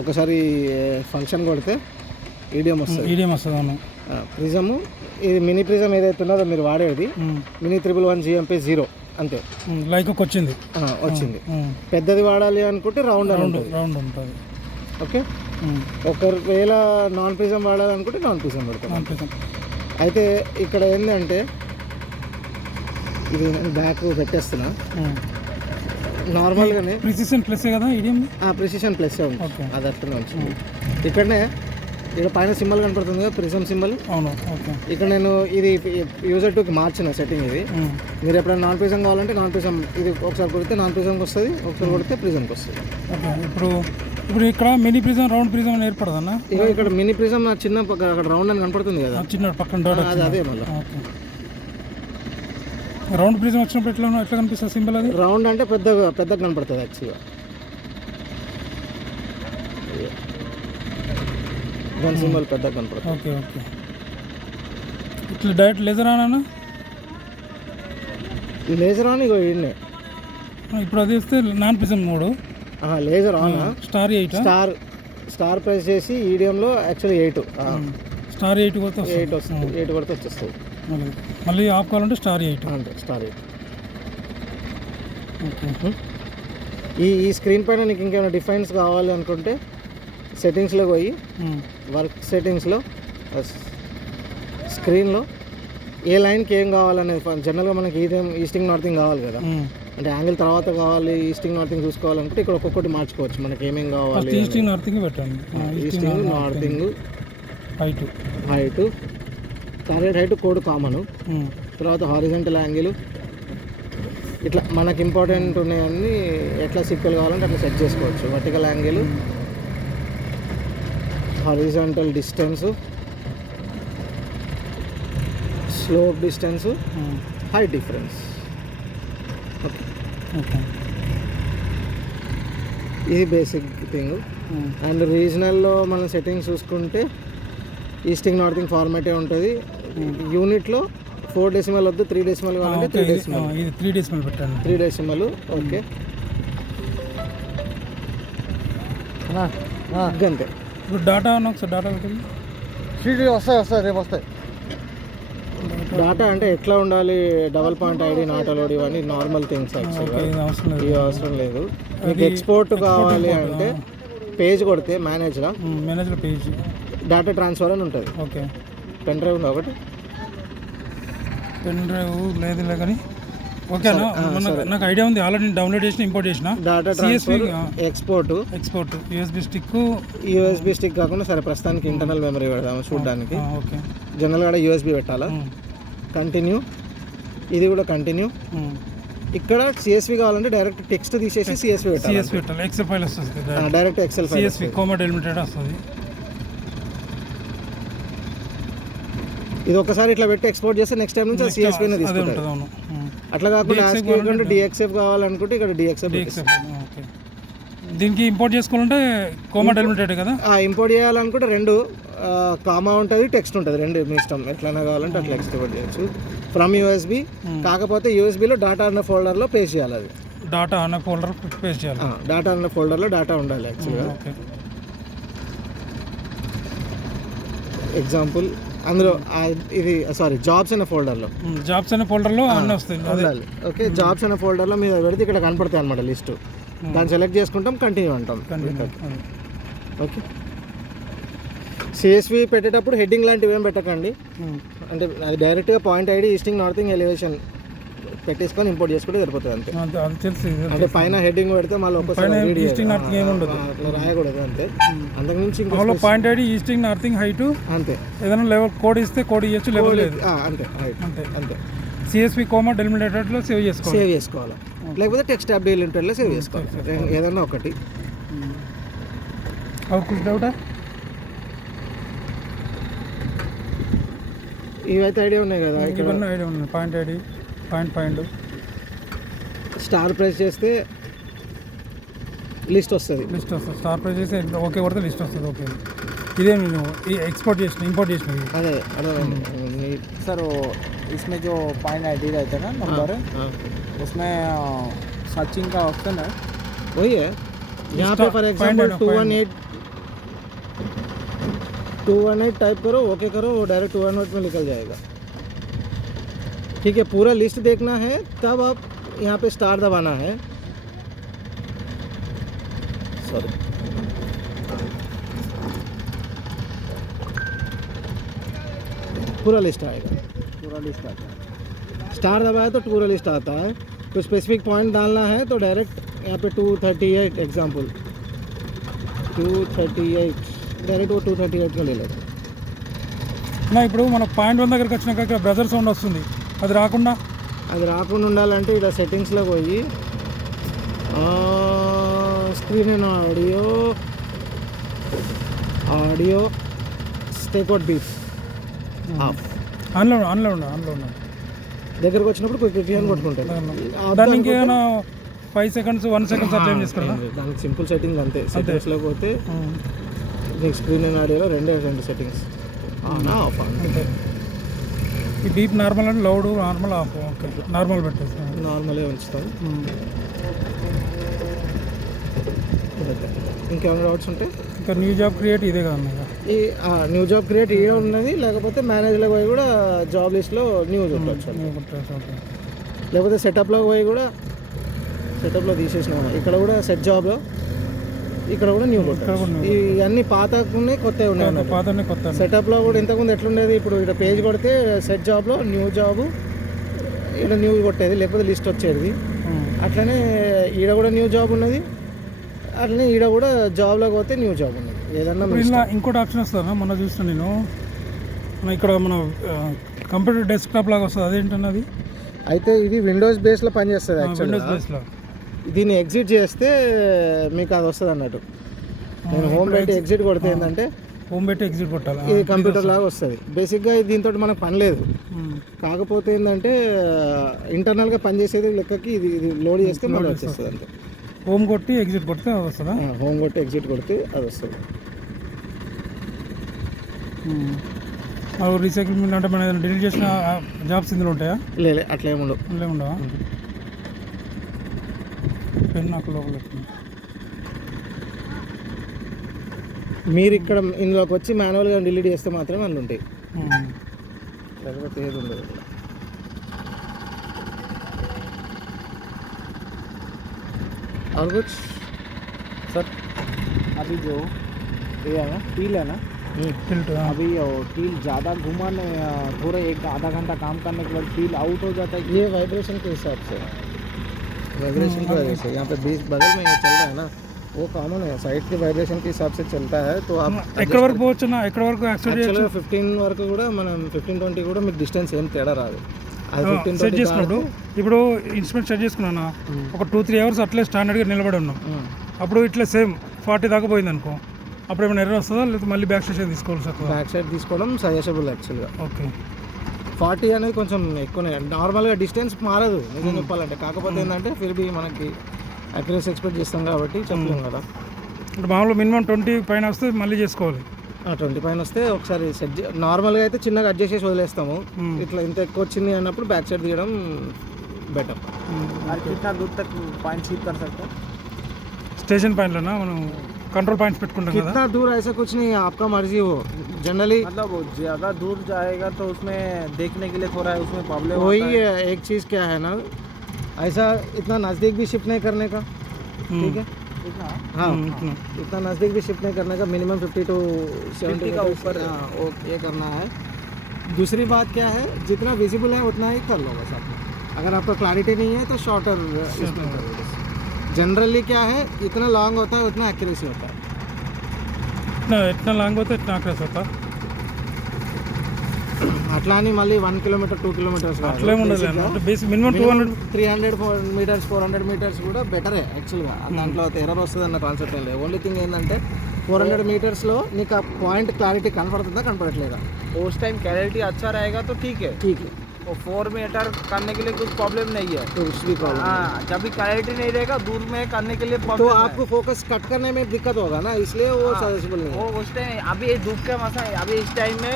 ఒకసారి ఫంక్షన్ కొడితే ఈడియం వస్తుంది. అవును. ప్రిజము ఇది మినీ ప్రిజం ఏదైతే ఉన్నదో మీరు వాడేది మినీ 311 GMP 0 అంతే. లైక్ వచ్చింది. పెద్దది వాడాలి అనుకుంటే రౌండ్ ఉంటుంది. ఓకే. ఒకవేళ నాన్ ప్రిజం వాడాలనుకుంటే నాన్ ప్రిజం పెడతాం. అయితే ఇక్కడ ఏంటంటే ఇది బ్యాక్ పెట్టేస్తున్నా నార్మల్గానే ప్రిసిషన్ ప్లస్ కదా ఈడియం. ప్రిసిషన్ ప్లస్ ఉంది, అది అట్లనే వచ్చింది. ఇక్కడనే ఇక్కడ పైన సింబల్ కనపడుతుంది కదా, ప్రిజం సింబల్. అవును. ఇక్కడ నేను ఇది యూజర్ 2కి మార్చిన సెట్టింగ్. ఇది మీరు ఎప్పుడైనా నాన్ ప్రిజం కావాలంటే నాన్ ప్రిజం ఇది ఒకసారి కొడితే నాన్ ప్రిజంకి వస్తుంది, ఒకసారి కొడితే ప్రిజంకి వస్తుంది. ఇప్పుడు ఇక్కడ మినీ ప్రిజం రౌండ్ ప్రిజం అని ఏర్పడదన్న. ఇక్కడ మినీ ప్రిజం చిన్న అక్కడ రౌండ్ అని కనపడుతుంది కదా, చిన్న పక్కన అదే మళ్ళీ రౌండ్ ప్రిజం వచ్చినప్పుడు ఎట్లా కనిపిస్తుంది సింబల్? అది రౌండ్ అంటే పెద్దగా కనపడుతుంది యాక్చువల్గా. దాని సింబల్ పెద్దగా కనపడుతుంది. ఓకే. ఇట్లా direct laser on laser on ఇగో ఈయనే. ఇప్పుడు అది వస్తే non prism mode. Laser on star 8 star press చేసి ఈడియంలో యాక్చువల్లీ 8 స్టార్ 8 కొడితే 8 కొడితే వచ్చేస్తుంది. మళ్ళీ ఆఫ్ కావాలంటే స్టార్ 8 అంతే, స్టార్ 8. ఓకే. ఈ స్క్రీన్ పైన నీకు ఇంకేమైనా డిఫరెన్స్ కావాలి అనుకుంటే సెట్టింగ్స్లో పోయి వర్క్ సెట్టింగ్స్లో స్క్రీన్లో ఏ లైన్కి ఏం కావాలనేది జనరల్గా మనకి ఈస్టింగ్ నార్తింగ్ కావాలి కదా, అంటే యాంగిల్ తర్వాత కావాలి, ఈస్టింగ్ నార్తింగ్ చూసుకోవాలనుకుంటే ఇక్కడ ఒక్కొక్కటి మార్చుకోవచ్చు మనకి ఏమేమి కావాలి. ఈస్టింగ్ నార్తింగ్ పెట్టండి. Easting northing height target height code common, తర్వాత హారిజంటల్ యాంగిల్, ఇట్లా మనకి ఇంపార్టెంట్ ఉన్నాయన్నీ ఎట్లా సీక్వెల్ కావాలంటే అట్లా సెట్ చేసుకోవచ్చు. Vertical angle, horizontal distance, slope distance, height difference. ఇది బేసిక్ థింగ్. అండ్ రీజనల్లో మనం సెట్టింగ్స్ చూసుకుంటే ఈస్టింగ్ నార్తింగ్ ఫార్మాటే ఉంటుంది. యూనిట్లో 4 డెసిమల్ వద్దు, 3 డెసిమల్ కావాలంటే 3 డెసిమల్ పెట్టండి. 3 డెసిమల్. ఓకే, అంతే. ఇప్పుడు డాటా ఒకసారి డాటా పెట్టండి. వస్తాయి రేపు వస్తాయి. డాటా అంటే ఎట్లా ఉండాలి, double point ID, not allowed, ఇవన్నీ నార్మల్ థింగ్స్. యాక్చువల్గా ఇవి అవసరం లేదు. మీకు ఎక్స్పోర్ట్ కావాలి అంటే పేజ్ కొడితే మేనేజ్లో పేజ్ డేటా ట్రాన్స్ఫర్ అని ఉంటుంది. ఓకే. పెన్ డ్రైవ్ ఉంది ఒకటి. పెన్ డ్రైవ్ లేదు కానీ ఓకేనా, నాకు ఐడియా ఉంది. ఆల్రెడీ డౌన్లోడ్ చేసిన, ఇంపోర్ట్ చేసిన. Data transfer, export USB stick కాకుండా సరే ప్రస్తుతానికి ఇంటర్నల్ మెమరీ పెడదాము చూడడానికి. ఓకే. జనరల్గా యూఎస్బి పెట్టాలా. కంటిన్యూ, ఇది కూడా కంటిన్యూ. ఇక్కడ సిఎస్వి కావాలంటే డైరెక్ట్ టెక్స్ట్ తీసేసి సిఎస్వి పెట్టాలి. ఎక్సెల్ ఫైల్ వస్తుంది, direct Excel file, CSV comma delimited వస్తుంది. ఇది ఒకసారి ఇట్లా పెట్టి ఎక్స్పోర్ట్ చేస్తే నెక్స్ట్ టైం నుంచి సిఎస్వి తీసుకుంటాం. అట్లా కాకుండా డిఎక్స్ఎఫ్ కావాలనుకుంటే ఇక్కడ డిఎక్స్ఎఫ్. దీనికి ఇంపోర్ట్ చేసుకోవాలంటే కోమా డెలిమిటెడ్ కదా. ఇంపోర్ట్ చేయాలనుకుంటే 2 కామా ఉంటుంది, టెక్స్ట్ ఉంటుంది, 2 మీ ఇష్టం. ఎట్లయినా కావాలంటే అట్లా ఎక్స్పోర్ట్ చేయొచ్చు ఫ్రమ్ యూఎస్బి. కాకపోతే యూఎస్బిలో డాటా అన్న ఫోల్డర్లో పేస్ట్ చేయాలి. అది డాటా అన్న ఫోల్డర్ పేస్ట్ చేయాలి. డాటా అన్న ఫోల్డర్లో డాటా ఉండాలి యాక్చువల్గా. ఎగ్జాంపుల్ అందులో ఇది జాబ్స్ అనే ఫోల్డర్లో అన్నీ వస్తాయి ఉండాలి. ఓకే, జాబ్స్ అనే ఫోల్డర్లో మీరు పెడితే ఇక్కడ కనపడతాయి అనమాట లిస్ట్. దాన్ని సెలెక్ట్ చేసుకుంటాం, కంటిన్యూ అంటాం. ఓకే. సిఎస్వి పెట్టేటప్పుడు హెడ్డింగ్ లాంటివి ఏం పెట్టకండి. అంటే అది డైరెక్ట్గా పాయింట్ ఐడి, ఈస్టింగ్ నార్తింగ్, ఎలివేషన్ పెట్టేసుకొని ఇంపోర్ట్ చేసుకుంటే సరిపోతుంది అంతే. అంటే పైన హెడ్డింగ్ పెడితే మళ్ళీ ఒక్కసారి రాయకూడదు అంతే. అంతకుమించి point ID, easting northing, height అంతే. ఏదైనా లెవెల్ కోడ్ ఇస్తే కోడ్ ఇవ్వచ్చు, లెవెల్ లేదు అంతే. అంతే. సిఎస్వి కోమా డెలిమిటెడ్లో సేవ్ చేసుకోవాలి, లేకపోతే టెక్స్ట్ ట్యాబ్ డెలిమిటెడ్లో సేవ్ చేసుకోవాలి. ఏదన్నా ఒకటి. డౌటా ఇవైతే ఐడియా ఉన్నాయి కదా. ఇవన్నీ ఐడియా ఉన్నాయి. Point ID, point star press చేస్తే లిస్ట్ వస్తుంది. స్టార్ ప్రెస్ చేస్తే ఓకే కొడితే లిస్ట్ వస్తుంది. ఓకే. इधे मैं एक्सपोर्ट इंपोर्ट अरे सर इसमें जो पॉइंट आईडी रहता है ना नंबर उसमें सर्चिंग का ऑप्शन है वही है यहाँ पे फॉर एग्जांपल 218 टाइप करो, ओके करो, वो डायरेक्ट 218 में निकल जाएगा। ठीक है, पूरा लिस्ट देखना है तब आप यहाँ पे स्टार दबाना है। सॉरी, पूरा लिस्ट आएगा। पूरा लिस्ट आता है। स्टार दबाया तो पूरा लिस्ट आता है। तो स्पेसिफिक पॉइंट डालना है तो डायरेक्ट यहाँ पे 238 एग्जाम्पल 238 डायरेक्ट वो 238 को ले लेगा। నా ఇప్పుడు మన పాయింట్ 1 దగ్గరికి వచ్చినాక ఇక్కడ బ్రదర్ సౌండ్ వస్తుంది, అది రాకుండా అది రాకుండా ఉండాలంటే ఇలా సెట్టింగ్స్లో పోయి screen and audio stakeout beep off ఆన్లో ఉన్నాడు దగ్గరకు వచ్చినప్పుడు క్విక్ అని కొట్టుకుంటాను। దాన్ని ఇంకేమైనా 5 సెకండ్స్ 1 సెకండ్స్ అట్లా ఏం చేసుకోవాలా? దానికి సింపుల్ సెట్టింగ్ అంతే। సెట్టింగ్స్లో పోతే మీకు స్క్రీన్ అండ్ ఆడియోలో రెండు సెట్టింగ్స్ ఆన్ ఆఫ్ అంతే। ఈ డీప్ నార్మల్ అంటే loud normal off, okay normal పెట్టేస్తాం, నార్మలే ఉంచుతాం। ఇంకేమైనా డౌట్స్ ఉంటే ఇంకా న్యూ జాబ్ క్రియేట్ ఇదే కదా ఈ న్యూ జాబ్ క్రియేట్ ఇదే ఉన్నది, లేకపోతే మేనేజ్లో పోయి కూడా జాబ్ లిస్ట్లో న్యూ కొట్టవచ్చు, లేకపోతే సెటప్లో పోయి కూడా సెటప్లో తీసేసిన ఇక్కడ కూడా సెట్ జాబ్లో ఇక్కడ కూడా న్యూ కొట్టవచ్చు। ఇవన్నీ పాతకున్నాయి కొత్తవి ఉన్నాయి, పాతనే కొత్త సెటప్లో కూడా ఇంతకుముందు ఎట్లుండేది, ఇప్పుడు ఇక్కడ పేజ్ కొడితే సెట్ జాబ్లో న్యూ జాబు ఇక్కడ న్యూ కొట్టేది, లేకపోతే లిస్ట్ వచ్చేది। అట్లనే ఈడ కూడా న్యూ జాబ్ ఉన్నది, అట్లనే ఈడ కూడా జాబ్లోకి పోతే న్యూ జాబ్ ఉన్నది ఏదన్నా। ఇలా ఇంకోటి ఆప్షన్ వస్తుందా? మొన్న చూస్తాను నేను, ఇక్కడ మన కంప్యూటర్ డెస్క్టాప్ లాగా వస్తుంది, అదేంటన్నది? అయితే ఇది విండోస్ బేస్లో పనిచేస్తుంది విండోస్ యాక్చువల్గా। బేస్లో దీన్ని ఎగ్జిట్ చేస్తే మీకు అది వస్తుంది అన్నట్టు। నేను హోమ్ పెట్టి ఎగ్జిట్ కొడితే ఏంటంటే హోమ్ పెట్టి ఎగ్జిట్ కొట్టాలి, ఇది కంప్యూటర్ లాగా వస్తుంది బేసిక్గా। దీంతో మనకు పని లేదు, కాకపోతే ఏంటంటే ఇంటర్నల్గా పనిచేసేది లెక్కకి ఇది లోడ్ చేస్తే మళ్ళీ వచ్చేస్తుంది అంతే। హోమ్ కొట్టి ఎగ్జిట్ కొడితే అది వస్తుందా? హోమ్ కొట్టి ఎగ్జిట్ కొడితే అది వస్తుంది। రీసైకిల్మెంట్ అంటే మనం డిలీట్ చేసిన జాబ్స్ ఇందులో ఉంటాయా? లేదు, అట్లా ఏముండవు, ఉండవా? పెన్ నాకు లోపల మీరు ఇక్కడ ఇందులోకి వచ్చి మాన్యువల్గా డిలీట్ చేస్తే మాత్రమే అందులో ఉంటాయి, లేకపోతే ఏది ఉండదు। और कुछ सर अभी जो ये है ना टील है ना, टिल्ट, अभी टील ज़्यादा घुमाने थोड़ा एक आधा घंटा काम करने के बाद टील आउट हो जाता है। ये वाइब्रेशन के हिसाब से, वाइब्रेशन की वजह से यहाँ पे बीच बगल में ये चल रहा है ना, वो कॉमन है, साइड के वाइब्रेशन के हिसाब से चलता है। तो आप ఎక్కడ వరకు పోవచ్చు, ఎక్కడ వరకు యాక్సెప్ట్ చేయొచ్చు? 15 వరకు కూడా మనం 15-20 కూడా మీకు డిస్టెన్స్ ఏం తేడా రాదు। అది సెట్ చేసుకున్నప్పుడు ఇప్పుడు ఇన్స్ట్రుమెంట్ సెట్ చేసుకున్నాను, ఒక 2-3 అవర్స్ అట్లే స్టాండర్డ్గా నిలబడి ఉన్నాం, అప్పుడు ఇట్లా సేమ్ 40 దాకా పోయింది అనుకో, అప్పుడు ఏమైనా ఎర్రర్ వస్తుందా, లేకపోతే మళ్ళీ బ్యాక్ స్టేషన్ తీసుకోవాలి సార్? బ్యాక్ సైడ్ తీసుకోవడం సజెషబుల్ యాక్చువల్గా। ఓకే, 40 అనేది కొంచెం ఎక్కువనే, నార్మల్గా డిస్టెన్స్ మారదు నిజం చెప్పాలంటే, కాకపోతే ఏంటంటే ఫిర్బీ మనకి అక్యురసీ ఎక్స్పెక్ట్ చేస్తాం కాబట్టి చెప్పలేం కదా। ఇప్పుడు మామూలుగా మినిమం 20 పైన వస్తే మళ్ళీ చేసుకోవాలి, 20 పైన వస్తే ఒకసారి సెట్ నార్మల్గా అయితే చిన్నగా అడ్జస్ట్ చేసి వదిలేస్తాము, ఇట్లా ఇంత ఎక్కువ వచ్చింది అన్నప్పుడు బ్యాక్ సైడ్ తీయడం బెటర్। कितना दूर तक पॉइंट स्वीप कर सकते हैं? స్టేషన్ పాయింట్లోనా మనం कंट्रोल पॉइंट्स పెట్టుకుంటాం కదా? कितना दूर ऐसा कुछ नहीं है, आपका मर्जी हो। जनरली मतलब ज़्यादा दूर जाएगा तो उसमें देखने के लिए थोड़ा उसमें प्रॉब्लम वही है, एक चीज़ क्या है ना, ऐसा इतना नज़दीक भी शिफ्ट नहीं करने का, ठीक है? हाँ, इतना नज़दीक भी शिफ्ट नहीं करने का, मिनिमम 50 to 70 का ऊपर ये करना है। दूसरी बात क्या है, जितना विजिबल है उतना ही कर लो बस आप। अगर आपको क्लैरिटी नहीं है तो शॉर्टर इसमें कर लो। जनरली क्या है, इतना लॉन्ग होता है उतना एक्यूरेसी होता है। इतना लॉन्ग होता है इतना एक्यूरेसी होता है, అట్లా అని మళ్ళీ 1 కిలోమీటర్ 2 కిలోమీటర్స్ అట్లే ఉండదు, బేసిక్ మినిమం 200 300 మీటర్స్ 400 మీటర్స్ కూడా బెటరే యాక్చువల్గా। దాంట్లో ఎర్రర్ వస్తుంది అన్న కాన్సెప్ట్ ఏం లేదు। ఓన్లీ థింగ్ ఏంటంటే 400 మీటర్స్లో నీకు ఆ పాయింట్ క్లారిటీ కనపడుతుందా కనపడట్లేదా? उस टाइम क्लैरिटी अच्छा रहेगा तो ठीक है, वो 4 मीटर करने के लिए कुछ प्रॉब्लम नहीं है, तो कुछ भी प्रॉब्लम हाँ। जब भी क्लैरिटी नहीं रहेगा दूर में करने के लिए तो प्रॉब्लम आपको फोकस कट करने में दिक्कत होगा ना, इसलिए वो सजेबल नहीं है। वो उस टाइम अभी धूप का मसा है, अभी इस टाइम में